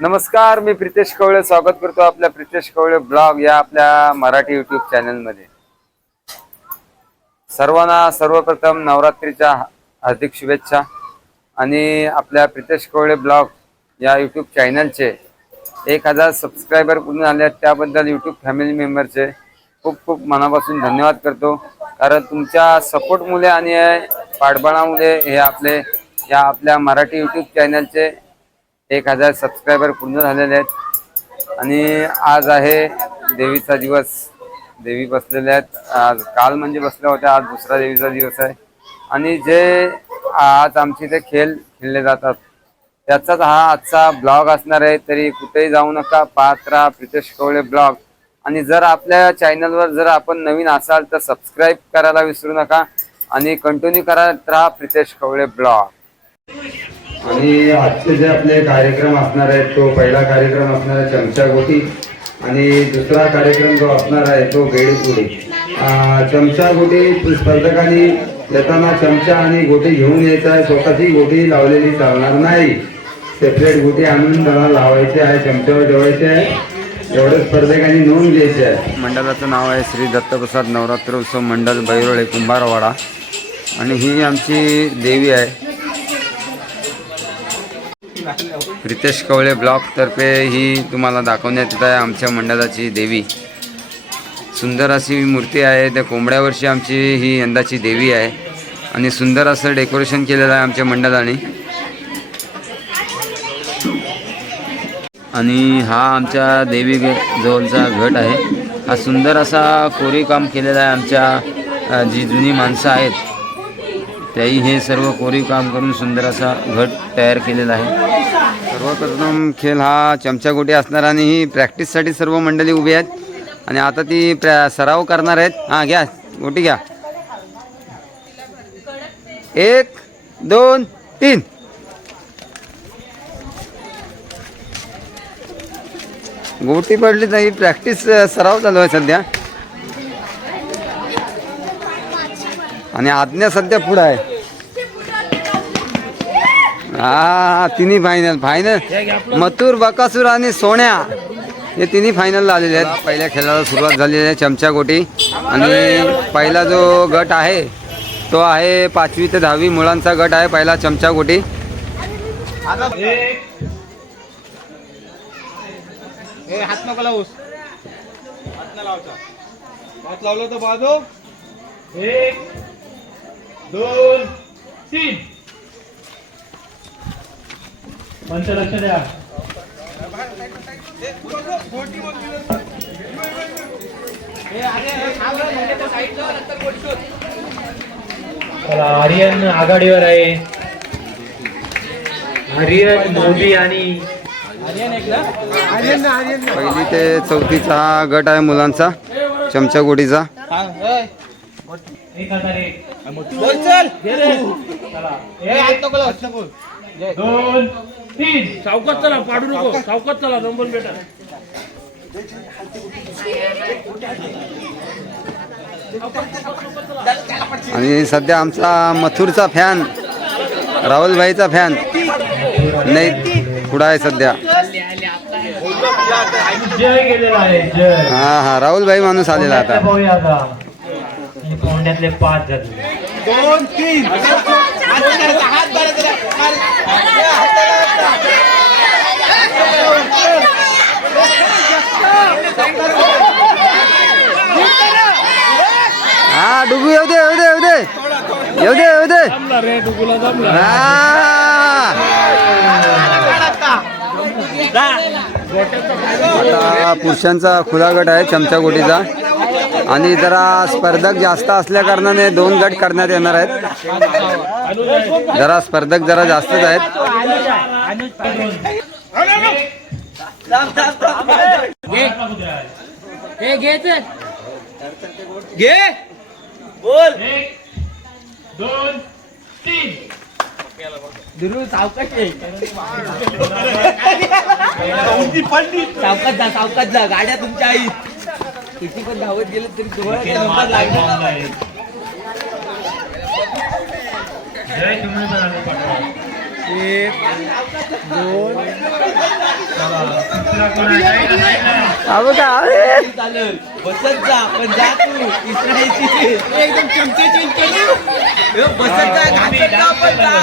नमस्कार मी प्रितेश कवळे स्वागत करतो आपल्या प्रितेश कवळे ब्लॉग या आपल्या मराठी युट्यूब चॅनलमध्ये सर्वांना सर्वप्रथम नवरात्रीच्या हार्दिक शुभेच्छा. आणि आपल्या प्रितेश कवळे ब्लॉग या यूट्यूब चॅनलचे एक हजार सबस्क्रायबर पूर्ण झाले आहेत. त्याबद्दल यूट्यूब फॅमिली मेंबरचे खूप खूप मनापासून धन्यवाद करतो. कारण तुमच्या सपोर्टमुळे आणि पाठबळामुळे हे आपले या आपल्या मराठी यूट्यूब चॅनलचे एक हजार सबस्क्रायबर पूर्ण झालेले आहेत. आणि आज आहे देवीचा दिवस. देवी बसलेल्या आहेत. आज काल म्हणजे बसल्या होत्या आज दुसरा देवीचा दिवस आहे. आणि जे आज आमचे इथे खेळ खेळले जातात त्याचाच हा आजचा ब्लॉग असणार आहे. तरी कुठेही जाऊ नका. पाहत राहा प्रितेश कवळे ब्लॉग. आणि जर आपल्या चॅनलवर जर आपण नवीन असाल तर सबस्क्राईब करायला विसरू नका. आणि कंटिन्यू करत राहा प्रितेश कवळे ब्लॉग. आणि आजचे जे आपले कार्यक्रम असणार आहेत तो पहिला कार्यक्रम असणार आहे चमचा गोटी. आणि दुसरा कार्यक्रम जो असणार आहे तो गेडीपुडी चमचा गोटी स्पर्धकांनी येताना चमचा आणि गोटी घेऊन यायचा आहे. स्वतःची गोटी लावलेली चालणार नाही. सेपरेट गोटी आणून त्याला लावायची आहे चमच्यावर ठेवायचे आहे. एवढे स्पर्धकांनी नोंद घ्यायची आहे. मंडळाचं नाव आहे श्री दत्तप्रसाद नवरात्र उत्सव मंडळ बैरोळे कुंभारवाडा. आणि ही आमची देवी आहे. प्रितेश कवळे ब्लॉकतर्फे ही तुम्हाला दाखवण्यात येत आहे आमच्या मंडळाची देवी. सुंदर अशी मूर्ती आहे. त्या कोंबड्यावरची आमची ही यंदाची देवी आहे. आणि सुंदर असं डेकोरेशन केलेलं आहे आमच्या मंडळाने. आणि हा आमच्या देवी जवळचा घट आहे. हा सुंदर असा कोरीव काम केलेला आहे आमच्या जी जुनी माणसं आहेत. त्याही हे सर्व कोरीव काम करून सुंदर असा घट तयार केलेला आहे. सर्वप्रथम खेळ हा चमचा गोटी असणार आणि ही प्रॅक्टिससाठी सर्व मंडळी उभी आहेत. आणि आता ती प्र सराव करणार आहेत. हां घ्या. गोटी घ्या. एक दोन तीन. गोटी पडली तर ही प्रॅक्टिस सराव चालू आहे सध्या. आणि आज्ञा सध्या पुढं आहे. हा तिन्ही फायनल फायनल मथुर बकासूर आणि सोन्या हे तिन्ही फायनलला आलेले आहेत. पहिल्या खेळाला सुरुवात झालेली आहे चमचा आणि पहिला जो गट आहे तो आहे पाचवी ते दहावी मुलांचा गट आहे पहिला चमचा हात नको लावूस. हात लावचा हात लावलं तर बाजू. दोन तीन. पंच लक्ष द्या? चला आर्यन आघाडीवर आहे. आर्यन मोदी आणि पहिली ते चौथीचा गट आहे मुलांचा चमचा गोटीचा एक हजार एक दोन तीन चला पाडू नको चला नंबर बेटा आणि सध्या आमचा मथुरचा फॅन राहुलभाईचा फॅन नाही पुढं आहे सध्या. हा हा राहुलभाई माणूस आलेला आता. कोंड्यातले पाच झाले हा डुगू येऊ दे येऊ दे येऊ दे. येऊ दे येऊ दे. जमला रे डुगुला जमला. आता पुरुषांचा खुला गट आहे चमचा गोटीचा. आणि जरा स्पर्धक जास्त असल्या कारणाने दोन गट करण्यात येणार आहेत. जरा स्पर्धक जरा जास्तच आहेत. एक दोन तीन सावकात जा सावकात जा. गाड्या तुमच्या आई किती पण धावत गेले तरी तुम्हाला चालेल. बसत जा पण जा तू इस्रायलची. एकदम चमचे चेंज केली बसत जा घासत जा पण जा.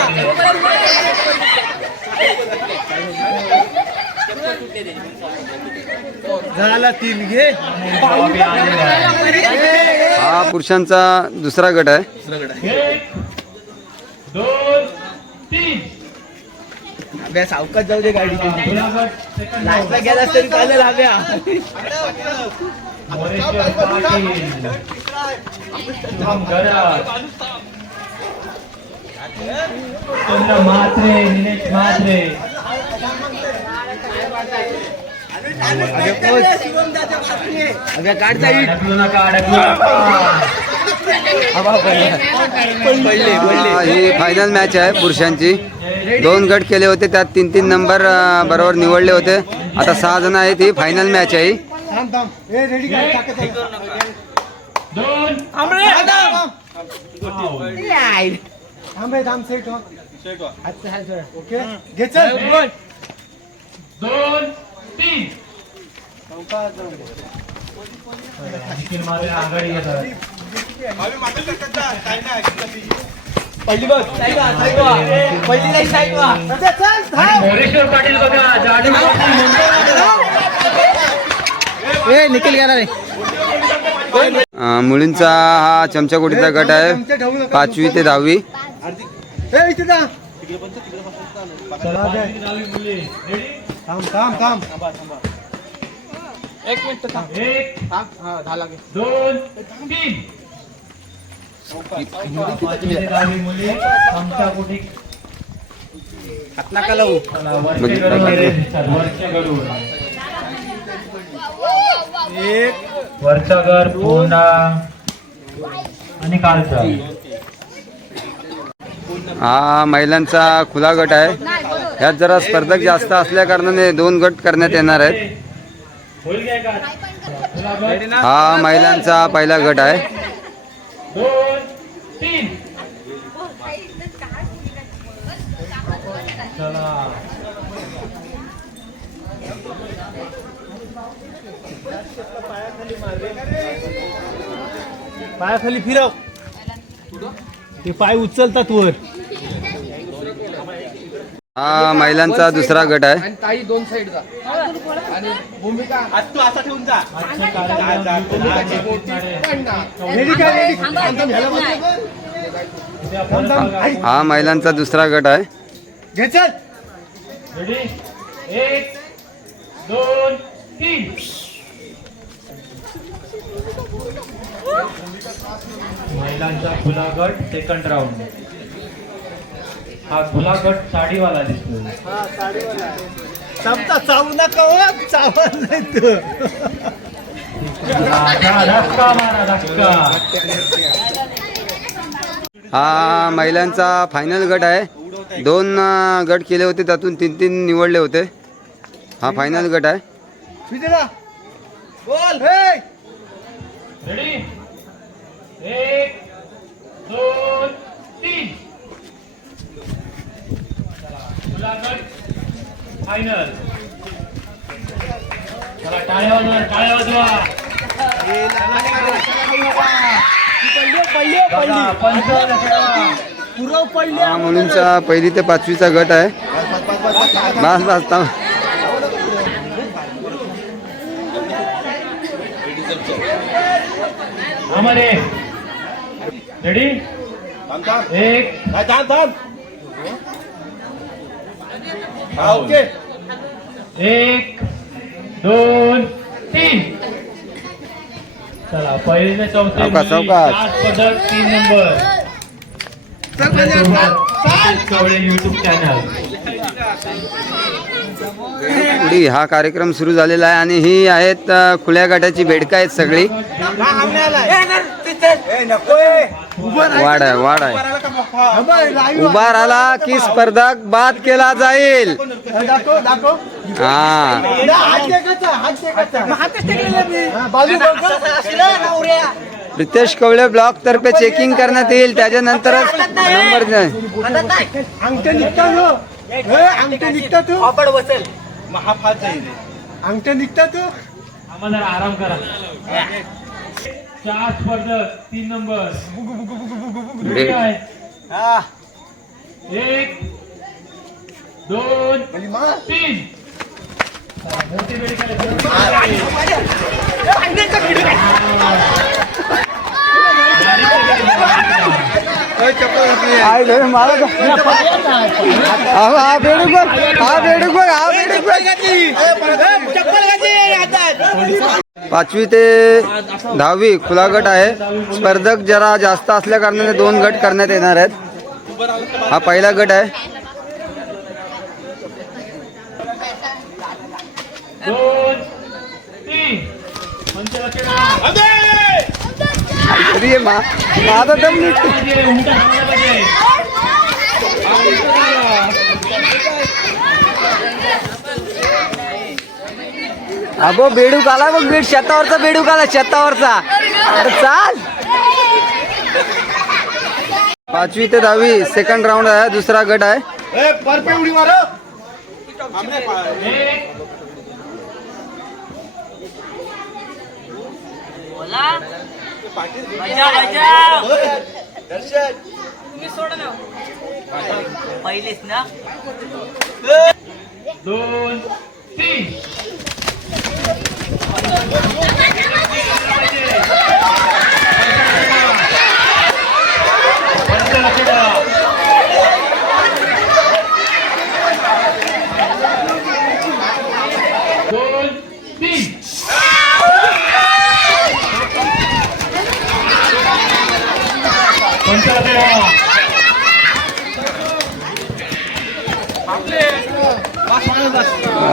झाला तीन घे. हा पुरुषांचा दुसरा गट आहे. अभ्या सावकाश जाऊ दे गाडी. लास्टला गेलास तरी चालेल अभ्या. निलेश म्हात्रे अभ्या काढता येईल हा, ही फायनल मॅच आहे पुरुषांची. दोन गट केले होते त्यात तीन तीन नंबर बरोबर निवडले होते. आता सहा जण आहेत ही फायनल मॅच आहे ही. दोन तीन. निखिल मारे आघाडी येतात पहिली बघ साईड वा साईड वा पहिली नाही साईड वा आणि मोरेश्वर पाटील बघा जाडू ए निखिल गेला रे. मुलींचा हा चमचाकोटीचा गट आहे. पाचवी ते दहावी. एक दोन तीन पाचवी ते दहावी मुली? आमच्या कुठे? नका लावू? वरचे गरुड वगैरे दिसतात वरचे गरुड वरचा घर पूर्णा. आणि कालचा हा महिलांचा खुला गट आहे. ह्यात जरा स्पर्धक जास्त असल्या कारणाने दोन गट करण्यात येणार आहेत. हा महिलांचा पहिला गट आहे. पायाखाली फिरव. ते पाय उचलतात वर. हा महिलांचा दुसरा गट आहे. आज तू असा ठेवून जा. आजचे कार्यक्रम इथे आपण बघा. हा महिलांचा दुसरा गट आहे. रेडी एक दोन तीन. महिलांचा खुला गट सेकंड राऊंड हा खुला गट साडीवाला दिसतोय. चमचा चावू नका हो चावत नाही धक्का हा महिलांचा फायनल गट आहे. दोन गट केले होते त्यातून तीन तीन निवडले होते. हा फायनल गट आहे. बोल रेडी एक दोन तीन चला, खुला गट फायनल चला टाळ्या वाजवा टाळ्या वाजवा. हा मुलींचा पहिली ते पाचवीचा गट आहे. बस बस थांब. आमारे रेडी एक. एक दोन तीन. चला पहिले चौथे सावकाश. सात पदक तीन नंबर. युट्यूब चॅनल हा कार्यक्रम सुरू झालेला आहे आणि ही आहेत खुल्या गटाची बेडका आहेत सगळी. वाढ आहे वाढ आहे. उभा राहिला की स्पर्धक बाद केला जाईल. रितेश कवळे ब्लॉक तर्फे चेकिंग करण्यात येईल त्याच्यानंतरच नंबर अंगठे निघतात हो. अंगठ्या निघता. तू. आपण बसेल महाफात जाईल अंगठ्या निघता तू. आम्हाला जरा आराम करा. चार स्पर्धक तीन नंबर. हा. एक दोन तीन मोठी बेडी केली. काय रे, मला हा बेडूक बघ हा बेडूक बघ हा बेडूक बघ पाचवी ते दहावी खुला गट आहे. स्पर्धक जरा जास्त असल्या कारणाने दोन गट करण्यात येणार आहेत. हा पहिला गट आहे. दोन तीन. पंचाला केला. अरे ये मा माझा दम. अगो बेडूक आला बघ बेड शेतावरचा बेडूक आला शेतावरचा. अरे चाल. पाचवी ते दहावी सेकंड राऊंड आहे दुसरा गट आहे. बोला. पहिलीच ना. दोन तीन. पंचाला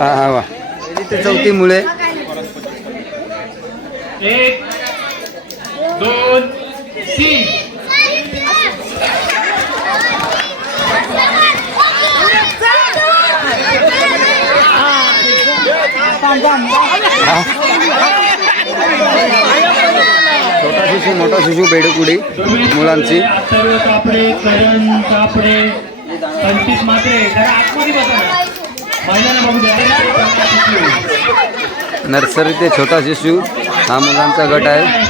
वा. ते चौथी मुळे एक दोन तीन. छोटा शिशू मोठा शिशू बेडूक उडी मुलांची. सर्व कापडे करण कापडे. पंचवीस मात्रे जरा आतमध्ये बसा. नर्सरी ते छोटा शिशू हा मुलांचा गट आहे.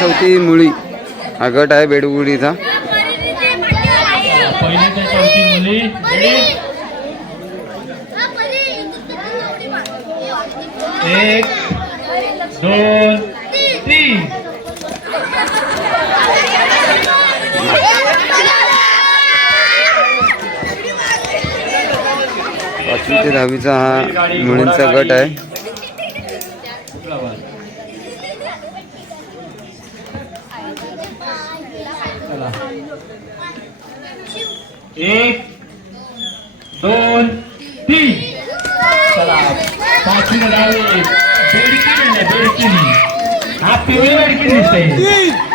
चौथी मुळी हा गट आहे बेडूक ready? एक दोन तीन पाचवी ते दहावीचा हा मुलींचा गट आहे. एक दोन तीन चला पाचवी ते दहावी बेडकी नाही बेडकी हा पिवळी बेडकी दिसते